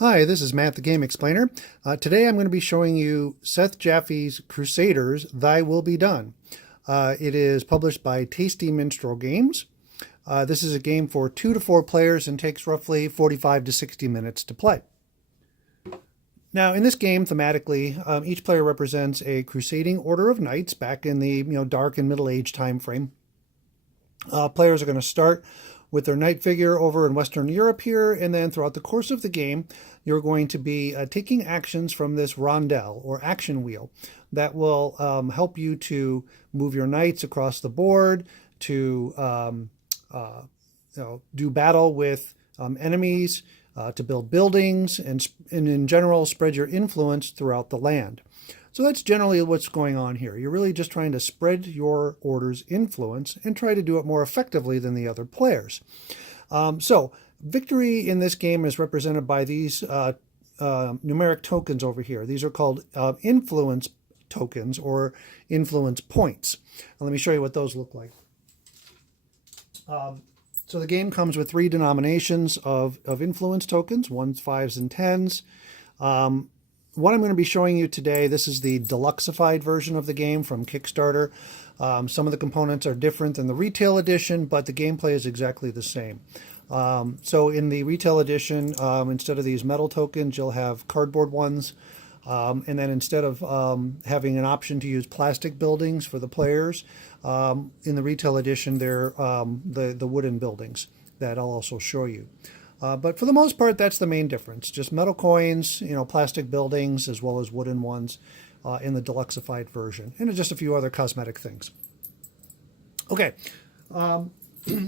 Hi, this is Matt the Game Explainer. Today I'm going to be showing you Seth Jaffe's Crusaders, Thy Will Be Done. It is published by Tasty Minstrel Games. This is a game for 2 to 4 players and takes roughly 45 to 60 minutes to play. Now, in this game, thematically, each player represents a crusading order of knights back in the dark and Middle Age time frame. Players are going to start with their knight figure over in Western Europe here, and then throughout the course of the game, you're going to be taking actions from this rondel or action wheel that will help you to move your knights across the board, to do battle with enemies, to build buildings, and in general spread your influence throughout the land. So that's generally what's going on here. You're really just trying to spread your order's influence and try to do it more effectively than the other players. So victory in this game is represented by these numeric tokens over here. These are called influence tokens or influence points. And let me show you what those look like. So the game comes with 3 denominations of influence tokens, 1s, 5s, and 10s. What I'm going to be showing you today, this is the deluxeified version of the game from Kickstarter. Some of the components are different than the retail edition, but the gameplay is exactly the same. So in the retail edition, instead of these metal tokens, you'll have cardboard ones. And then instead of having an option to use plastic buildings for the players, in the retail edition, they're the wooden buildings that I'll also show you. But for the most part, that's the main difference. Just metal coins, plastic buildings, as well as wooden ones in the deluxeified version. And just a few other cosmetic things. Okay,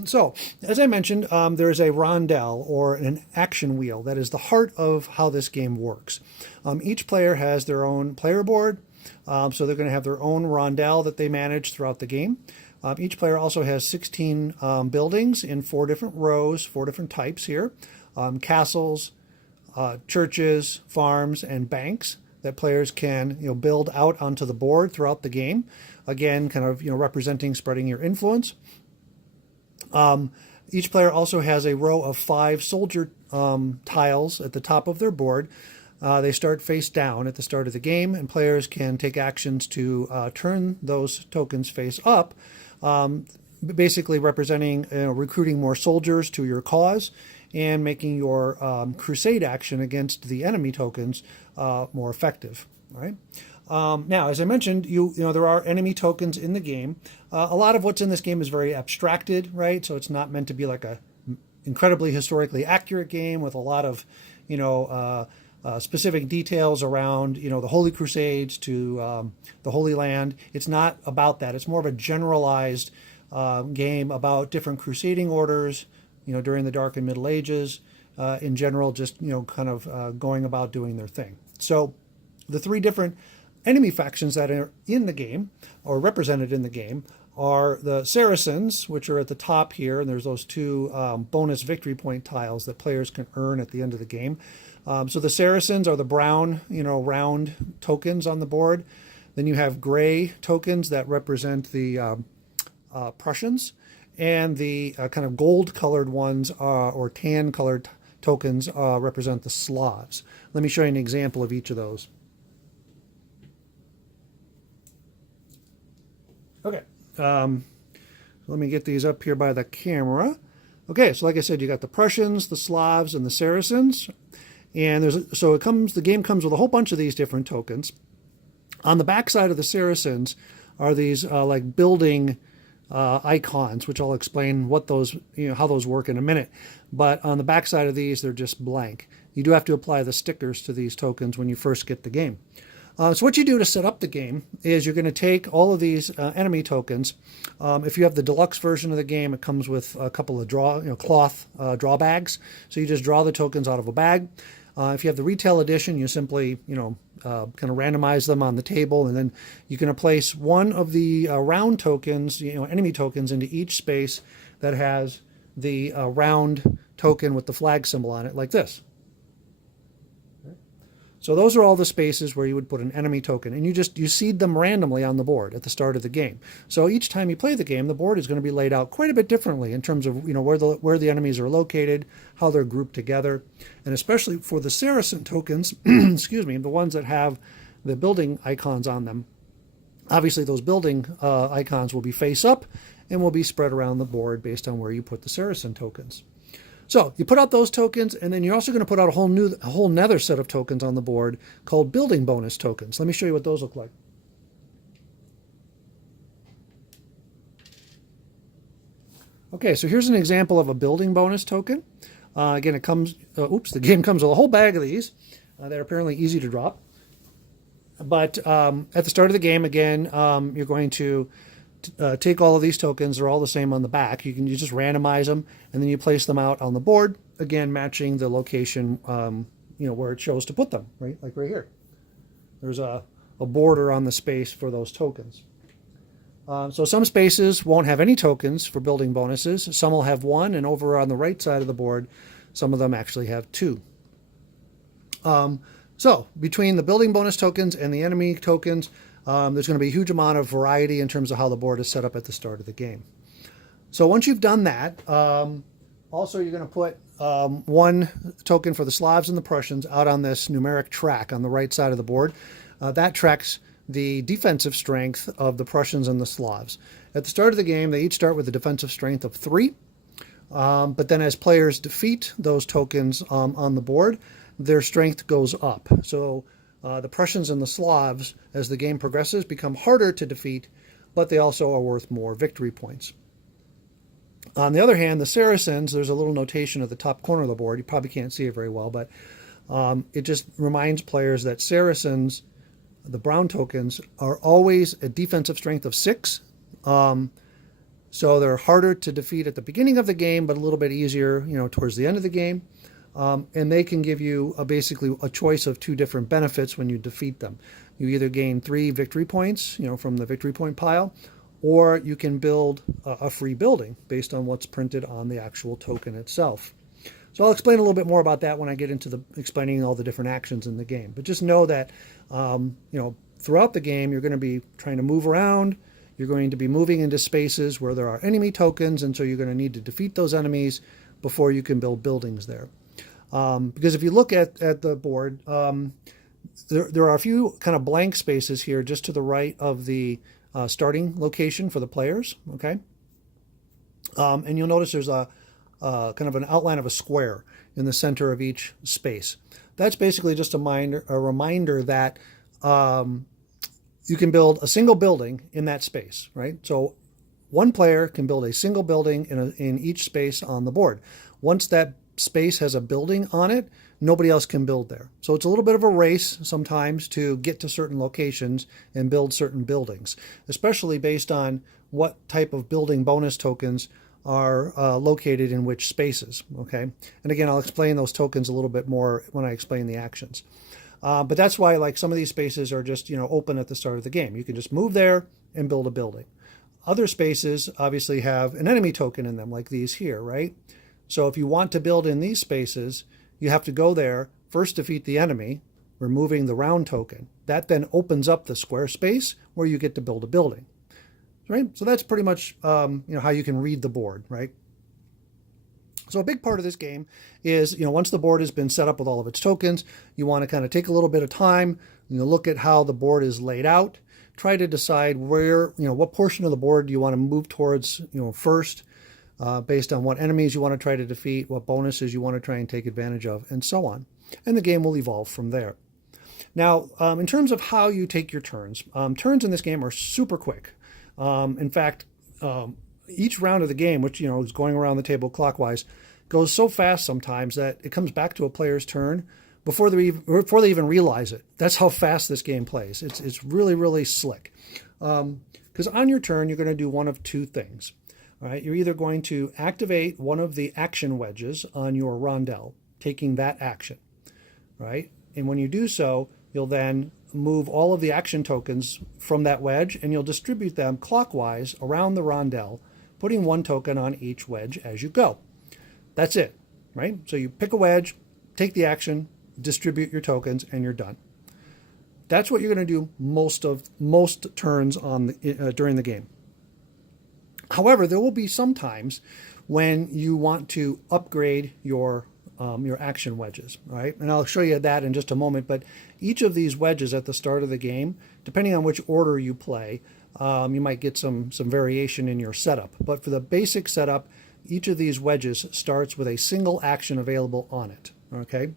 so as I mentioned, there is a rondel or an action wheel that is the heart of how this game works. Each player has their own player board, so they're going to have their own rondel that they manage throughout the game. Each player also has 16 buildings in 4 different rows, 4 different types here. Castles, churches, farms, and banks that players can build out onto the board throughout the game. Again, kind of representing spreading your influence. Each player also has a row of 5 soldier tiles at the top of their board. They start face down at the start of the game, and players can take actions to turn those tokens face up, basically representing recruiting more soldiers to your cause and making your crusade action against the enemy tokens more effective. All right. Now, as I mentioned, there are enemy tokens in the game. A lot of what's in this game is very abstracted, right? So it's not meant to be like a incredibly historically accurate game with a lot of, specific details around, the Holy Crusades to the Holy Land. It's not about that. It's more of a generalized game about different crusading orders, during the Dark and Middle Ages. In general, just, kind of going about doing their thing. So the 3 different enemy factions that are in the game or represented in the game are the Saracens, which are at the top here, and there's those 2 bonus victory point tiles that players can earn at the end of the game. So the Saracens are the brown, round tokens on the board. Then you have gray tokens that represent the Prussians, and the kind of gold-colored ones or tan-colored tokens represent the Slavs. Let me show you an example of each of those. Okay, let me get these up here by the camera. Okay, so like I said, you got the Prussians, the Slavs, and the Saracens. And the game comes with a whole bunch of these different tokens. On the back side of the Saracens are these like building icons, which I'll explain what those, how those work in a minute. But on the back side of these, they're just blank. You do have to apply the stickers to these tokens when you first get the game. So what you do to set up the game is you're going to take all of these enemy tokens. If you have the deluxe version of the game, it comes with a couple of cloth draw bags. So you just draw the tokens out of a bag. If you have the retail edition, you simply, kind of randomize them on the table, and then you can place one of the round tokens, enemy tokens, into each space that has the round token with the flag symbol on it, like this. So those are all the spaces where you would put an enemy token, and you seed them randomly on the board at the start of the game. So each time you play the game, the board is going to be laid out quite a bit differently in terms of where the enemies are located, how they're grouped together, and especially for the Saracen tokens, excuse me, the ones that have the building icons on them. Obviously, those building icons will be face up and will be spread around the board based on where you put the Saracen tokens. So you put out those tokens, and then you're also going to put out a whole nother set of tokens on the board called building bonus tokens. Let me show you what those look like. Okay, so here's an example of a building bonus token. Again, it comes, the game comes with a whole bag of these. They're apparently easy to drop. But at the start of the game, again, you're going to take all of these tokens. They're all the same on the back. You just randomize them, and then you place them out on the board, again matching the location where it shows to put them, right? Like right here. There's a border on the space for those tokens. So some spaces won't have any tokens for building bonuses. Some will have one, and over on the right side of the board, some of them actually have two. So between the building bonus tokens and the enemy tokens, there's going to be a huge amount of variety in terms of how the board is set up at the start of the game. So once you've done that, also you're going to put one token for the Slavs and the Prussians out on this numeric track on the right side of the board. That tracks the defensive strength of the Prussians and the Slavs. At the start of the game, they each start with a defensive strength of 3. But then as players defeat those tokens on the board, their strength goes up. So the Prussians and the Slavs, as the game progresses, become harder to defeat, but they also are worth more victory points. On the other hand, the Saracens, there's a little notation at the top corner of the board. You probably can't see it very well, but it just reminds players that Saracens, the brown tokens, are always a defensive strength of 6. So they're harder to defeat at the beginning of the game, but a little bit easier, towards the end of the game. And they can give you basically a choice of 2 different benefits when you defeat them. You either gain 3 victory points, from the victory point pile, or you can build a free building based on what's printed on the actual token itself. So I'll explain a little bit more about that when I get into explaining all the different actions in the game. But just know that, throughout the game, you're going to be trying to move around. You're going to be moving into spaces where there are enemy tokens, and so you're going to need to defeat those enemies before you can build buildings there. Because if you look at the board, there are a few kind of blank spaces here just to the right of the starting location for the players, okay? And you'll notice there's a kind of an outline of a square in the center of each space. That's basically just a reminder that you can build a single building in that space, right? So one player can build a single building in each space on the board. Once that space has a building on it, nobody else can build there. So it's a little bit of a race sometimes to get to certain locations and build certain buildings, especially based on what type of building bonus tokens are located in which spaces, okay? And again, I'll explain those tokens a little bit more when I explain the actions. But that's why, like, some of these spaces are just, open at the start of the game. You can just move there and build a building. Other spaces obviously have an enemy token in them, like these here, right? So if you want to build in these spaces, you have to go there, first defeat the enemy, removing the round token. That then opens up the square space where you get to build a building, right? So that's pretty much how you can read the board, right? So a big part of this game is, once the board has been set up with all of its tokens, you want to kind of take a little bit of time, look at how the board is laid out, try to decide where, what portion of the board do you want to move towards, first, based on what enemies you want to try to defeat, what bonuses you want to try and take advantage of, and so on. And the game will evolve from there. Now, in terms of how you take your turns, turns in this game are super quick. In fact, each round of the game, which is going around the table clockwise, goes so fast sometimes that it comes back to a player's turn before they even realize it. That's how fast this game plays. It's really, really slick. Because on your turn, you're going to do one of 2 things. All right, you're either going to activate one of the action wedges on your rondel, taking that action, right? And when you do so, you'll then move all of the action tokens from that wedge, and you'll distribute them clockwise around the rondel, putting 1 token on each wedge as you go. That's it, right? So you pick a wedge, take the action, distribute your tokens, and you're done. That's what you're going to do most turns on during the game. However, there will be some times when you want to upgrade your action wedges, right? And I'll show you that in just a moment. But each of these wedges at the start of the game, depending on which order you play, you might get some variation in your setup. But for the basic setup, each of these wedges starts with a single action available on it, okay?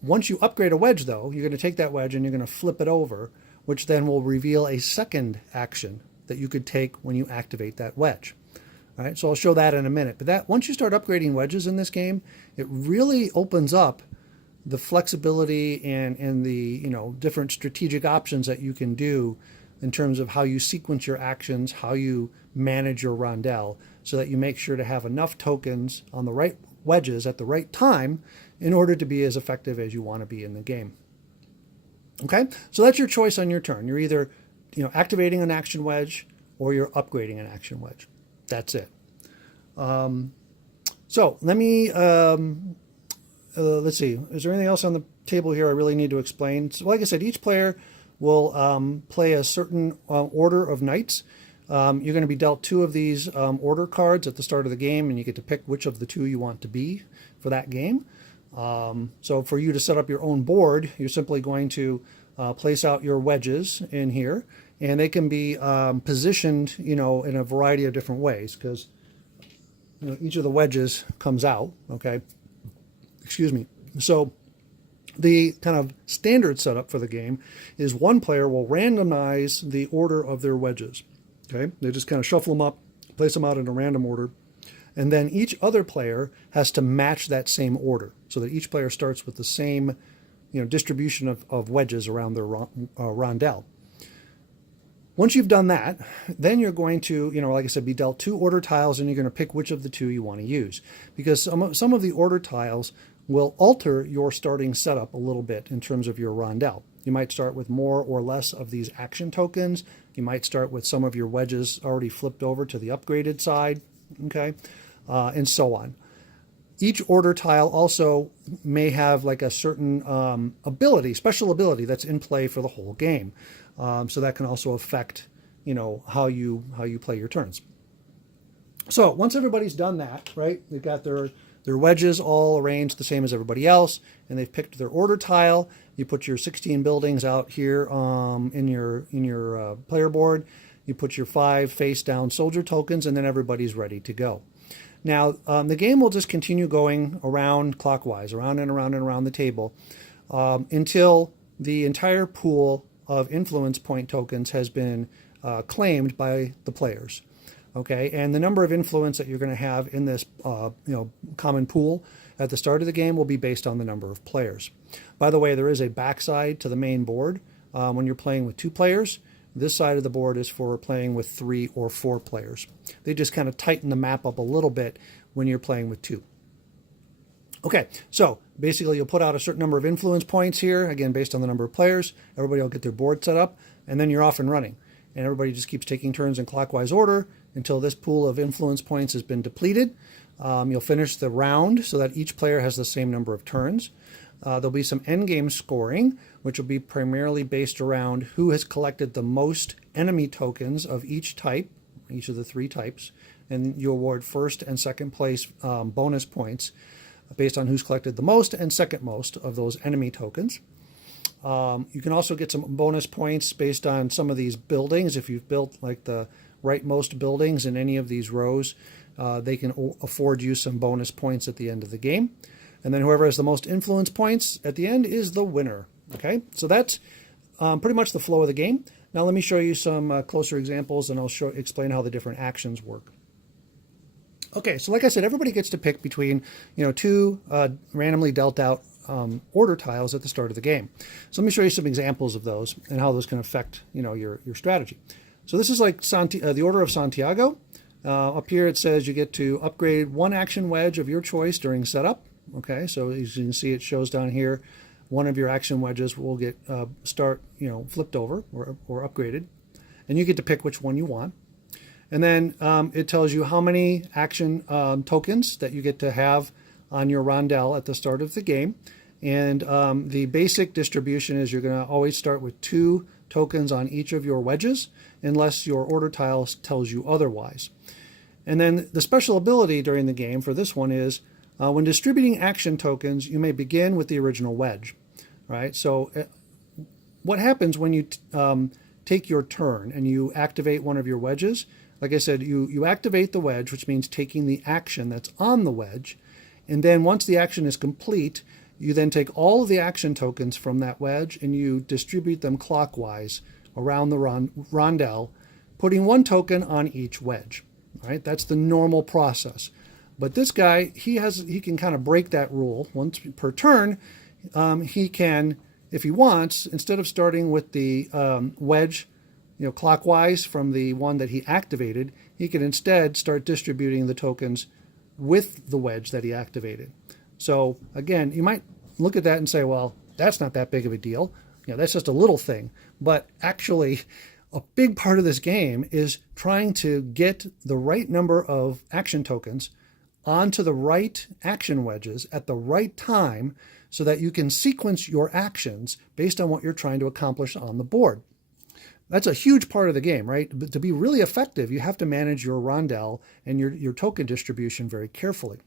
Once you upgrade a wedge, though, you're going to take that wedge and you're going to flip it over, which then will reveal a second action that you could take when you activate that wedge. All right, so I'll show that in a minute. But once you start upgrading wedges in this game, it really opens up the flexibility and the different strategic options that you can do in terms of how you sequence your actions, how you manage your rondel, so that you make sure to have enough tokens on the right wedges at the right time in order to be as effective as you want to be in the game. Okay, so that's your choice on your turn. You're either activating an action wedge or you're upgrading an action wedge. That's it. So let me, let's see, is there anything else on the table here I really need to explain? So like I said, each player will play a certain order of knights. You're going to be dealt 2 of these order cards at the start of the game, and you get to pick which of the 2 you want to be for that game. So for you to set up your own board, you're simply going to place out your wedges in here, and they can be positioned, in a variety of different ways, because each of the wedges comes out, okay? Excuse me. So the kind of standard setup for the game is one player will randomize the order of their wedges, okay? They just kind of shuffle them up, place them out in a random order, and then each other player has to match that same order, so that each player starts with the same distribution of wedges around their rondel. Once you've done that, then you're going to, like I said, be dealt 2 order tiles, and you're going to pick which of the 2 you want to use. Because some of the order tiles will alter your starting setup a little bit in terms of your rondel. You might start with more or less of these action tokens. You might start with some of your wedges already flipped over to the upgraded side, okay, and so on. Each order tile also may have like a certain special ability that's in play for the whole game. So that can also affect, how you play your turns. So once everybody's done that, right, they've got their wedges all arranged the same as everybody else, and they've picked their order tile. You put your 16 buildings out here in your player board. You put your 5 face down soldier tokens, and then everybody's ready to go. Now, the game will just continue going around clockwise, around and around and around the table, until the entire pool of influence point tokens has been claimed by the players. Okay, and the number of influence that you're going to have in this common pool at the start of the game will be based on the number of players. By the way, there is a backside to the main board when you're playing with 2 players. This side of the board is for playing with 3 or 4 players. They just kind of tighten the map up a little bit when you're playing with 2. Okay, so basically you'll put out a certain number of influence points here, again based on the number of players. Everybody will get their board set up, and then you're off and running. And everybody just keeps taking turns in clockwise order until this pool of influence points has been depleted. You'll finish the round so that each player has the same number of turns. There'll be some endgame scoring, which will be primarily based around who has collected the most enemy tokens of each type, each of the 3 types, and you award first and second place bonus points based on who's collected the most and second most of those enemy tokens. You can also get some bonus points based on some of these buildings. If you've built like the rightmost buildings in any of these rows, they can afford you some bonus points at the end of the game. And then whoever has the most influence points at the end is the winner. Okay, so that's pretty much the flow of the game. Now let me show you some closer examples, and I'll explain how the different actions work. Okay, so like I said, everybody gets to pick between 2 randomly dealt out order tiles at the start of the game. So let me show you some examples of those and how those can affect your strategy. So this is like the Order of Santiago. Up here it says you get to upgrade 1 action wedge of your choice during setup. Okay, so as you can see, it shows down here, one of your action wedges will get flipped over or upgraded, and you get to pick which one you want. And then it tells you how many action tokens that you get to have on your rondel at the start of the game. And the basic distribution is you're going to always start with 2 tokens on each of your wedges, unless your order tile tells you otherwise. And then the special ability during the game for this one is when distributing action tokens, you may begin with the original wedge. Right? So what happens when you take your turn and you activate one of your wedges? Like I said, you activate the wedge, which means taking the action that's on the wedge. And then once the action is complete, you then take all of the action tokens from that wedge and you distribute them clockwise around the rondelle, putting 1 token on each wedge. Right? That's the normal process. But this guy, he can kind of break that rule. Once per turn, he can, if he wants, instead of starting with the wedge, clockwise from the one that he activated, he can instead start distributing the tokens with the wedge that he activated. So again, you might look at that and say, well, that's not that big of a deal. That's just a little thing. But actually, a big part of this game is trying to get the right number of action tokens onto the right action wedges at the right time so that you can sequence your actions based on what you're trying to accomplish on the board. That's a huge part of the game, right? But to be really effective, you have to manage your rondelle and your token distribution very carefully.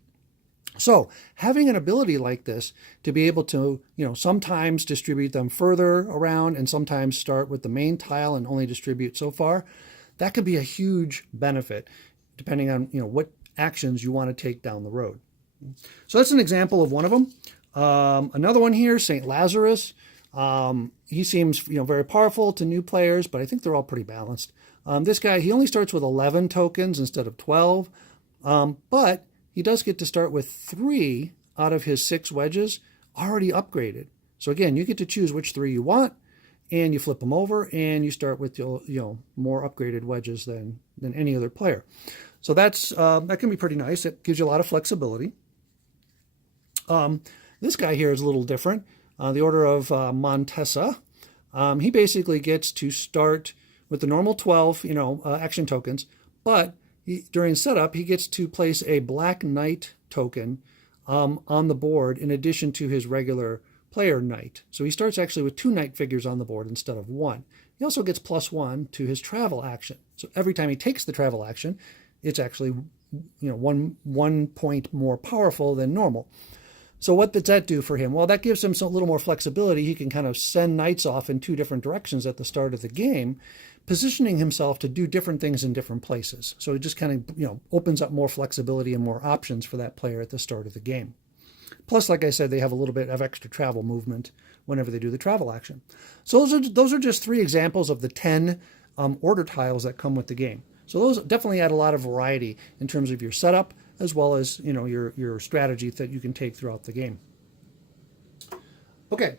So having an ability like this to be able to, sometimes distribute them further around and sometimes start with the main tile and only distribute so far, that could be a huge benefit depending on, what actions you want to take down the road. So that's an example of one of them. Another one here, St. Lazarus. He seems, very powerful to new players, but I think they're all pretty balanced. This guy, he only starts with 11 tokens instead of 12, but he does get to start with 3 out of his 6 wedges already upgraded. So again, you get to choose which 3 you want, and you flip them over, and you start with more upgraded wedges than any other player. So that can be pretty nice. It gives you a lot of flexibility. This guy here is a little different. The Order of Montesa. He basically gets to start with the normal 12, action tokens, but during setup, he gets to place a Black Knight token on the board in addition to his regular player knight. So he starts actually with 2 knight figures on the board instead of 1. He also gets +1 to his travel action. So every time he takes the travel action, it's actually, one point more powerful than normal. So what does that do for him? Well, that gives him a little more flexibility. He can kind of send knights off in 2 different directions at the start of the game, positioning himself to do different things in different places. So it just kind of, opens up more flexibility and more options for that player at the start of the game. Plus, like I said, they have a little bit of extra travel movement whenever they do the travel action. So those are just 3 examples of the 10 order tiles that come with the game. So those definitely add a lot of variety in terms of your setup, as well as your strategy that you can take throughout the game. Okay,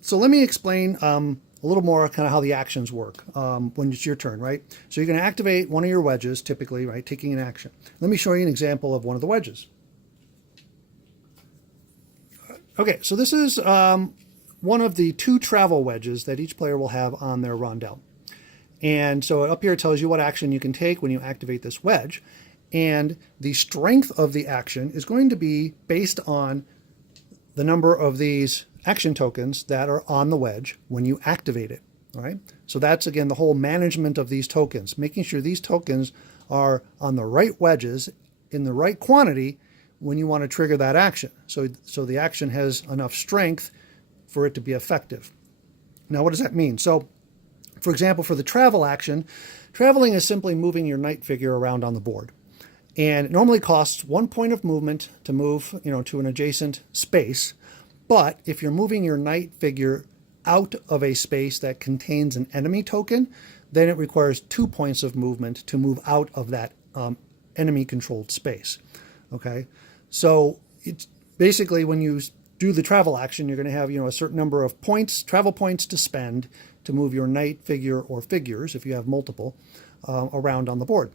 so let me explain a little more kind of how the actions work when it's your turn, right? So you're going to activate one of your wedges, typically, right, taking an action. Let me show you an example of one of the wedges. Okay, so this is one of the 2 travel wedges that each player will have on their rondelle. And so up here it tells you what action you can take when you activate this wedge. And the strength of the action is going to be based on the number of these action tokens that are on the wedge when you activate it. All right. So that's, again, the whole management of these tokens, making sure these tokens are on the right wedges in the right quantity when you want to trigger that action. So the action has enough strength for it to be effective. Now, what does that mean? So, for example, for the travel action, traveling is simply moving your knight figure around on the board. And it normally costs 1 point of movement to move, to an adjacent space. But if you're moving your knight figure out of a space that contains an enemy token, then it requires 2 points of movement to move out of that enemy-controlled space. Okay, so it's basically when you do the travel action, you're going to have a certain number of points, travel points to spend to move your knight figure or figures, if you have multiple, around on the board.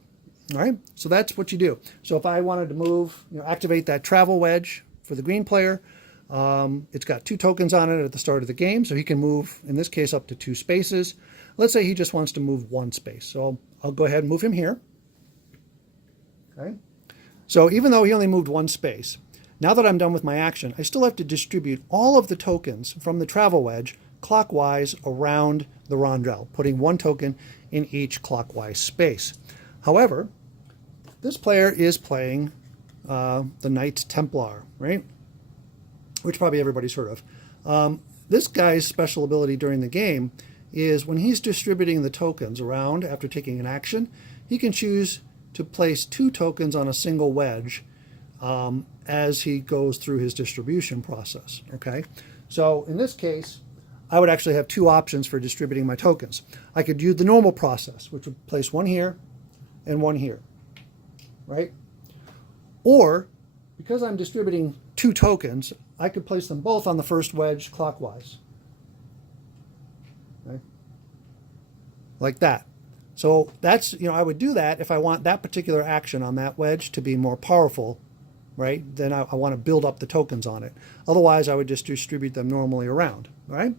All right, so that's what you do. So if I wanted to move, activate that travel wedge for the green player, it's got 2 tokens on it at the start of the game, so he can move, in this case, up to 2 spaces. Let's say he just wants to move 1 space. So I'll go ahead and move him here. Okay. So even though he only moved 1 space, Now that I'm done with my action, I still have to distribute all of the tokens from the travel wedge clockwise around the rondel, putting one token in each clockwise space. However, this player is playing the Knights Templar, right? Which probably everybody's heard of. This guy's special ability during the game is when he's distributing the tokens around after taking an action, he can choose to place 2 tokens on a single wedge as he goes through his distribution process, okay? So in this case, I would actually have 2 options for distributing my tokens. I could use the normal process, which would place one here and one here, right? Or, because I'm distributing 2 tokens, I could place them both on the first wedge clockwise, okay? Like that. So that's, I would do that if I want that particular action on that wedge to be more powerful, right? Then I want to build up the tokens on it. Otherwise, I would just distribute them normally around, right?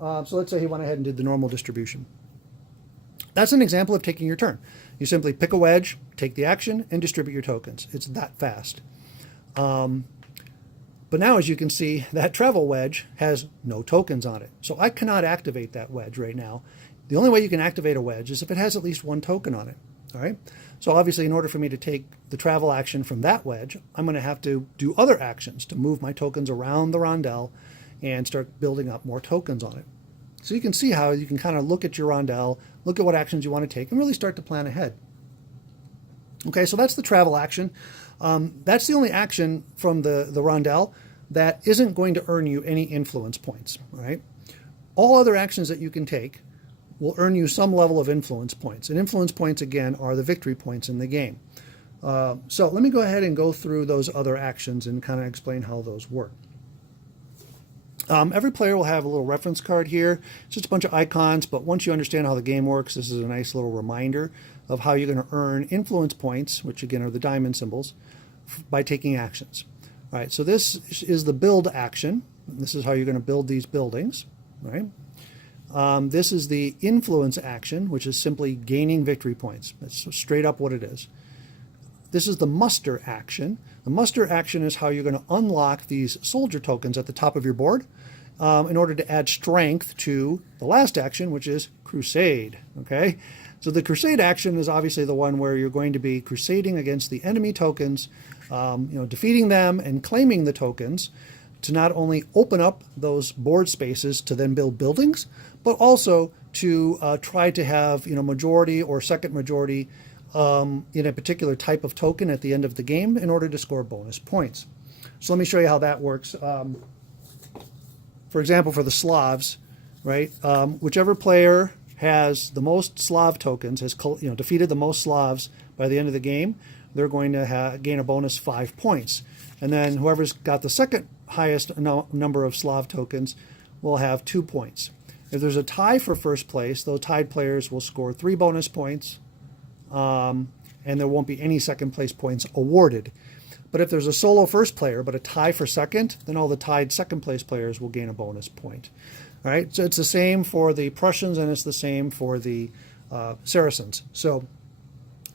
So let's say he went ahead and did the normal distribution. That's an example of taking your turn. You simply pick a wedge, take the action, and distribute your tokens. It's that fast. But now, as you can see, that travel wedge has no tokens on it. So I cannot activate that wedge right now. The only way you can activate a wedge is if it has at least 1 token on it. All right. So obviously, in order for me to take the travel action from that wedge, I'm going to have to do other actions to move my tokens around the rondel and start building up more tokens on it. So you can see how you can kind of look at your rondel, look at what actions you want to take, and really start to plan ahead. Okay, so that's the travel action. That's the only action from the rondel that isn't going to earn you any influence points. All right. All other actions that you can take will earn you some level of influence points. And influence points, again, are the victory points in the game. So let me go ahead and go through those other actions and kind of explain how those work. Every player will have a little reference card here. It's just a bunch of icons, but once you understand how the game works, this is a nice little reminder of how you're going to earn influence points, which again are the diamond symbols, by taking actions. All right, so this is the build action. This is how you're going to build these buildings, right? This is the influence action, which is simply gaining victory points. That's straight up what it is. This is the muster action. The muster action is how you're going to unlock these soldier tokens at the top of your board in order to add strength to the last action, which is crusade. Okay, so the crusade action is obviously the one where you're going to be crusading against the enemy tokens, defeating them and claiming the tokens to not only open up those board spaces to then build buildings, but also to try to have majority or second majority in a particular type of token at the end of the game in order to score bonus points. So let me show you how that works. For example, for the Slavs, right? Whichever player has the most Slav tokens, has defeated the most Slavs by the end of the game, they're going to gain a bonus 5 points. And then whoever's got the second highest number of Slav tokens will have 2 points. If there's a tie for first place, those tied players will score 3 bonus points. And there won't be any second place points awarded. But if there's a solo first player but a tie for second, then all the tied second place players will gain a bonus point. All right, so it's the same for the Prussians and it's the same for the Saracens. So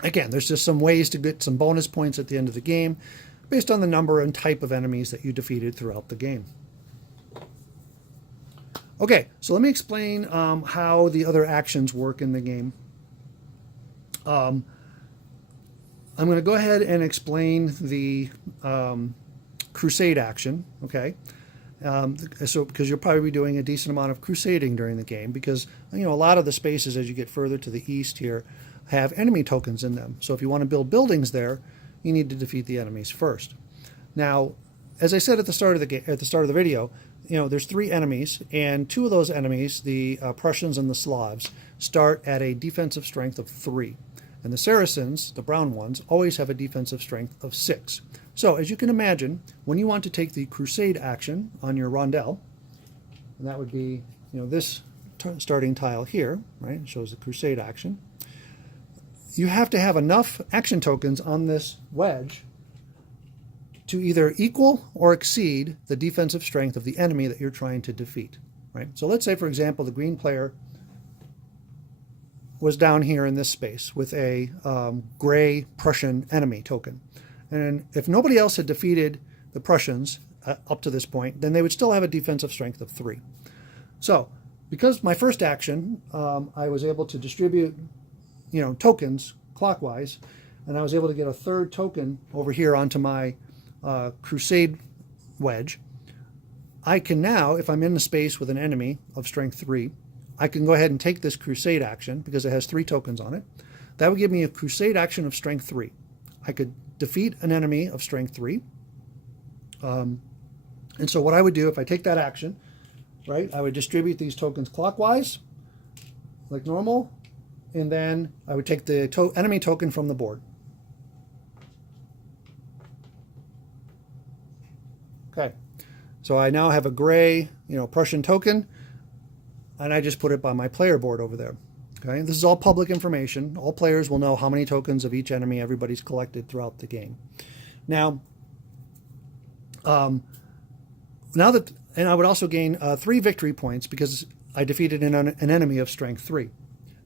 again, there's just some ways to get some bonus points at the end of the game based on the number and type of enemies that you defeated throughout the game. Okay, so let me explain how the other actions work in the game. I'm going to go ahead and explain the crusade action, okay? Because you'll probably be doing a decent amount of crusading during the game because, a lot of the spaces as you get further to the east here have enemy tokens in them. So if you want to build buildings there, you need to defeat the enemies first. Now, as I said at the start of the video, there's 3 enemies, and 2 of those enemies, the Prussians and the Slavs, start at a defensive strength of 3. And the Saracens, the brown ones, always have a defensive strength of 6. So as you can imagine, when you want to take the crusade action on your rondel, and that would be this starting tile here, right? It shows the crusade action. You have to have enough action tokens on this wedge to either equal or exceed the defensive strength of the enemy that you're trying to defeat, right? So let's say, for example, the green player was down here in this space with a gray Prussian enemy token. And if nobody else had defeated the Prussians up to this point, then they would still have a defensive strength of 3. So, because my first action, I was able to distribute, tokens clockwise, and I was able to get a third token over here onto my Crusade wedge. I can now, if I'm in the space with an enemy of strength 3, I can go ahead and take this Crusade action because it has 3 tokens on it. That would give me a Crusade action of strength 3. I could defeat an enemy of strength 3. And so what I would do if I take that action, right, I would distribute these tokens clockwise, like normal, and then I would take the enemy token from the board. Okay, so I now have a gray, Prussian token, and I just put it by my player board over there. Okay, this is all public information. All players will know how many tokens of each enemy everybody's collected throughout the game. Now that, and I would also gain 3 victory points because I defeated an enemy of strength 3.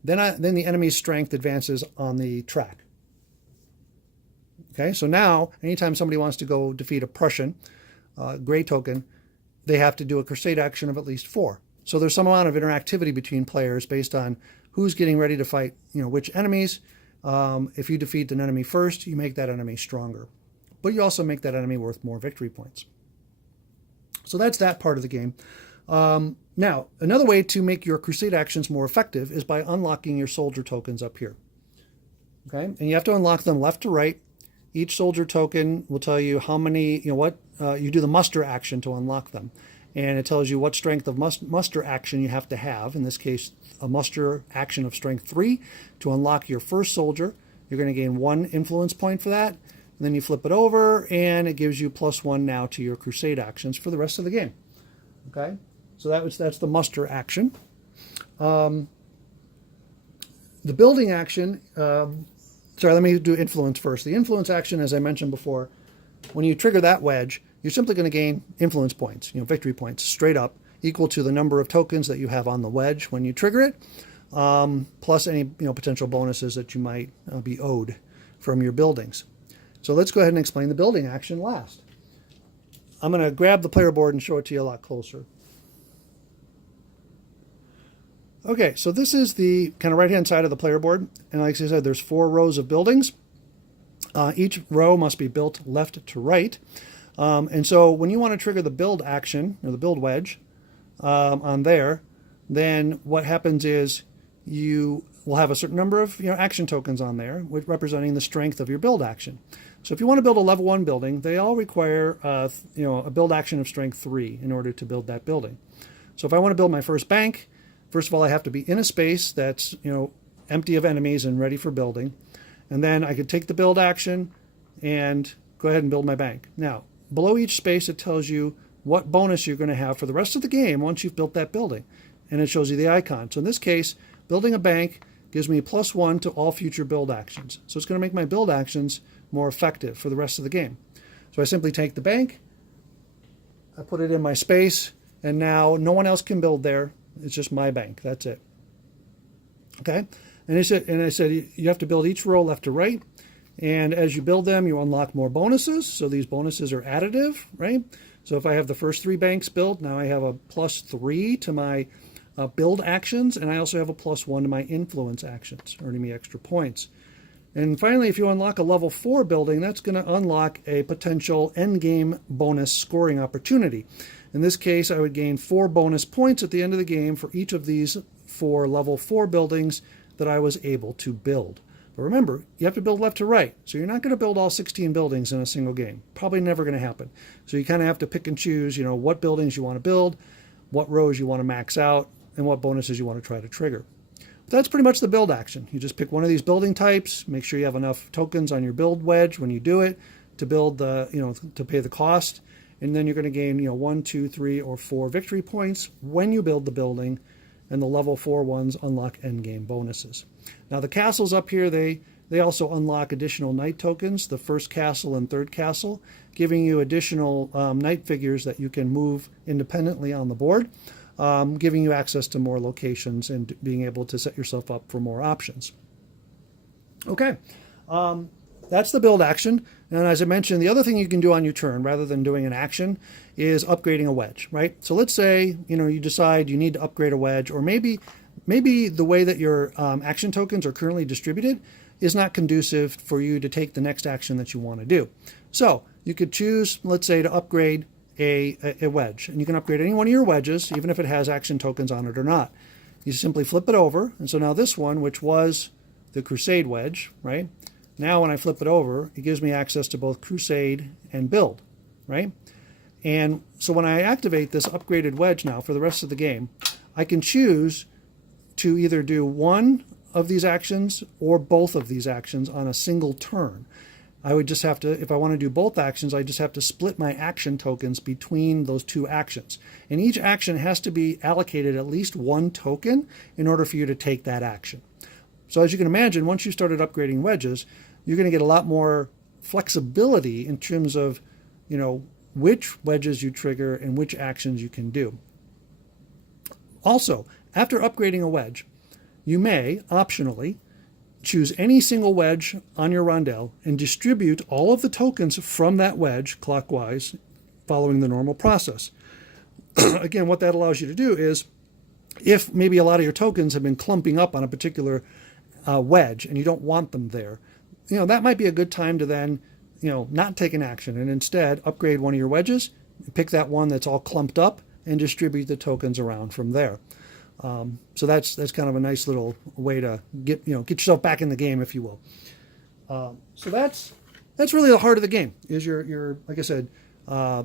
Then the enemy's strength advances on the track. Okay, so now anytime somebody wants to go defeat a Prussian gray token, they have to do a Crusade action of at least 4. So there's some amount of interactivity between players based on who's getting ready to fight, which enemies. If you defeat an enemy first, you make that enemy stronger. But you also make that enemy worth more victory points. So that's that part of the game. Now, another way to make your Crusade actions more effective is by unlocking your soldier tokens up here. Okay, and you have to unlock them left to right. Each soldier token will tell you how many, you do the muster action to unlock them. And it tells you what strength of muster action you have to have. In this case, a muster action of strength 3 to unlock your first soldier. You're going to gain 1 influence point for that. And then you flip it over, and it gives you +1 now to your Crusade actions for the rest of the game. Okay, so that's the muster action. The building action. Sorry, let me do influence first. The influence action, as I mentioned before, when you trigger that wedge, you're simply going to gain influence points, victory points, straight up, equal to the number of tokens that you have on the wedge when you trigger it, plus any potential bonuses that you might be owed from your buildings. So let's go ahead and explain the building action last. I'm going to grab the player board and show it to you a lot closer. Okay, so this is the kind of right-hand side of the player board. And like I said, there's 4 rows of buildings. Each row must be built left to right. And so when you want to trigger the build action, or the build wedge, on there, then what happens is you will have a certain number of action tokens on there, representing the strength of your build action. So if you want to build a level 1 building, they all require a build action of strength 3 in order to build that building. So if I want to build my first bank, first of all, I have to be in a space that's empty of enemies and ready for building. And then I could take the build action and go ahead and build my bank. Now, below each space, it tells you what bonus you're going to have for the rest of the game once you've built that building. And it shows you the icon. So in this case, building a bank gives me +1 to all future build actions. So it's going to make my build actions more effective for the rest of the game. So I simply take the bank, I put it in my space, and now no one else can build there. It's just my bank. That's it. Okay? And I said you have to build each row left to right. And as you build them, you unlock more bonuses. So these bonuses are additive, right? So if I have the first 3 banks built, now I have a +3 to my build actions, and I also have a +1 to my influence actions, earning me extra points. And finally, if you unlock a level 4 building, that's going to unlock a potential endgame bonus scoring opportunity. In this case, I would gain 4 bonus points at the end of the game for each of these 4 level 4 buildings that I was able to build. But remember, you have to build left to right. So you're not going to build all 16 buildings in a single game. Probably never going to happen. So you kind of have to pick and choose, what buildings you want to build, what rows you want to max out, and what bonuses you want to try to trigger. But that's pretty much the build action. You just pick one of these building types, make sure you have enough tokens on your build wedge when you do it to build the, to pay the cost. And then you're going to gain, 1, 2, 3, or 4 victory points when you build the building, and the level 4 ones unlock endgame bonuses. Now the castles up here, they also unlock additional knight tokens, the first castle and third castle, giving you additional knight figures that you can move independently on the board, giving you access to more locations and being able to set yourself up for more options. Okay, that's the build action. And as I mentioned, the other thing you can do on your turn, rather than doing an action, is upgrading a wedge, right? So let's say, you decide you need to upgrade a wedge, or maybe the way that your action tokens are currently distributed is not conducive for you to take the next action that you want to do. So you could choose, let's say, to upgrade a wedge. And you can upgrade any one of your wedges, even if it has action tokens on it or not. You simply flip it over. And so now this one, which was the Crusade wedge, right? Now when I flip it over, it gives me access to both Crusade and Build, right? And so when I activate this upgraded wedge now for the rest of the game, I can choose to either do one of these actions or both of these actions on a single turn. I would just have to, if I want to do both actions, I just have to split my action tokens between those two actions. And each action has to be allocated at least one token in order for you to take that action. So as you can imagine, once you started upgrading wedges, you're going to get a lot more flexibility in terms of, which wedges you trigger and which actions you can do. Also, after upgrading a wedge, you may, optionally, choose any single wedge on your rondel and distribute all of the tokens from that wedge clockwise, following the normal process. Again, what that allows you to do is, if maybe a lot of your tokens have been clumping up on a particular wedge and you don't want them there, that might be a good time to then, not take an action and instead upgrade one of your wedges, pick that one that's all clumped up, and distribute the tokens around from there. So that's kind of a nice little way to get yourself back in the game, if you will. So that's really the heart of the game, is your like I said,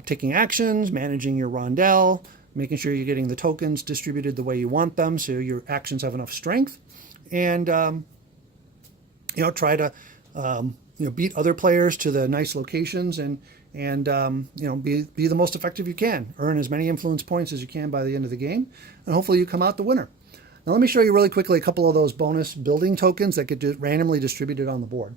taking actions, managing your rondel, making sure you're getting the tokens distributed the way you want them, so your actions have enough strength, and try to beat other players to the nice locations, and be the most effective you can. Earn as many influence points as you can by the end of the game, and hopefully you come out the winner. Now let me show you really quickly a couple of those bonus building tokens that get randomly distributed on the board.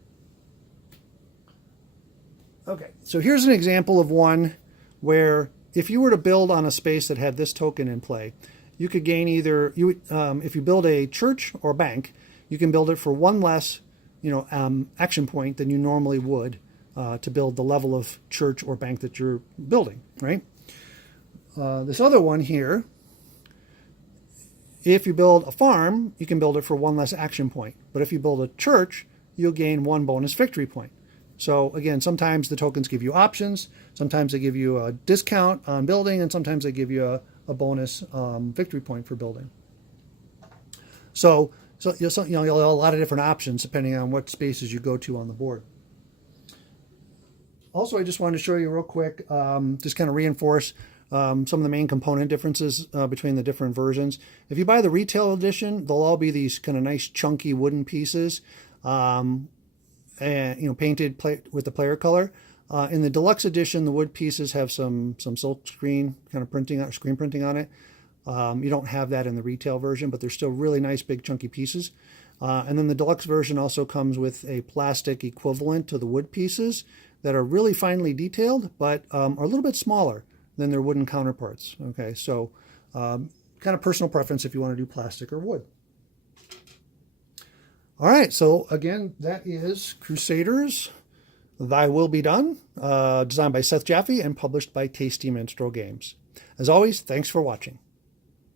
Okay, so here's an example of one where if you were to build on a space that had this token in play, you could gain either, if you build a church or bank, you can build it for one less action point than you normally would to build the level of church or bank that you're building, right? This other one here, if you build a farm, you can build it for one less action point. But if you build a church, you'll gain one bonus victory point. So again, sometimes the tokens give you options, sometimes they give you a discount on building, and sometimes they give you a bonus victory point for building. So you'll have a lot of different options depending on what spaces you go to on the board. Also, I just wanted to show you real quick, just kind of reinforce some of the main component differences between the different versions. If you buy the retail edition, they'll all be these kind of nice chunky wooden pieces, and painted with the player color. In the deluxe edition, the wood pieces have some silk screen kind of screen printing on it. You don't have that in the retail version, but they're still really nice big chunky pieces. And then the deluxe version also comes with a plastic equivalent to the wood pieces that are really finely detailed, but are a little bit smaller than their wooden counterparts. Okay, so kind of personal preference if you want to do plastic or wood. All right, so again, that is Crusaders, Thy Will Be Done, designed by Seth Jaffe and published by Tasty Minstrel Games. As always, thanks for watching.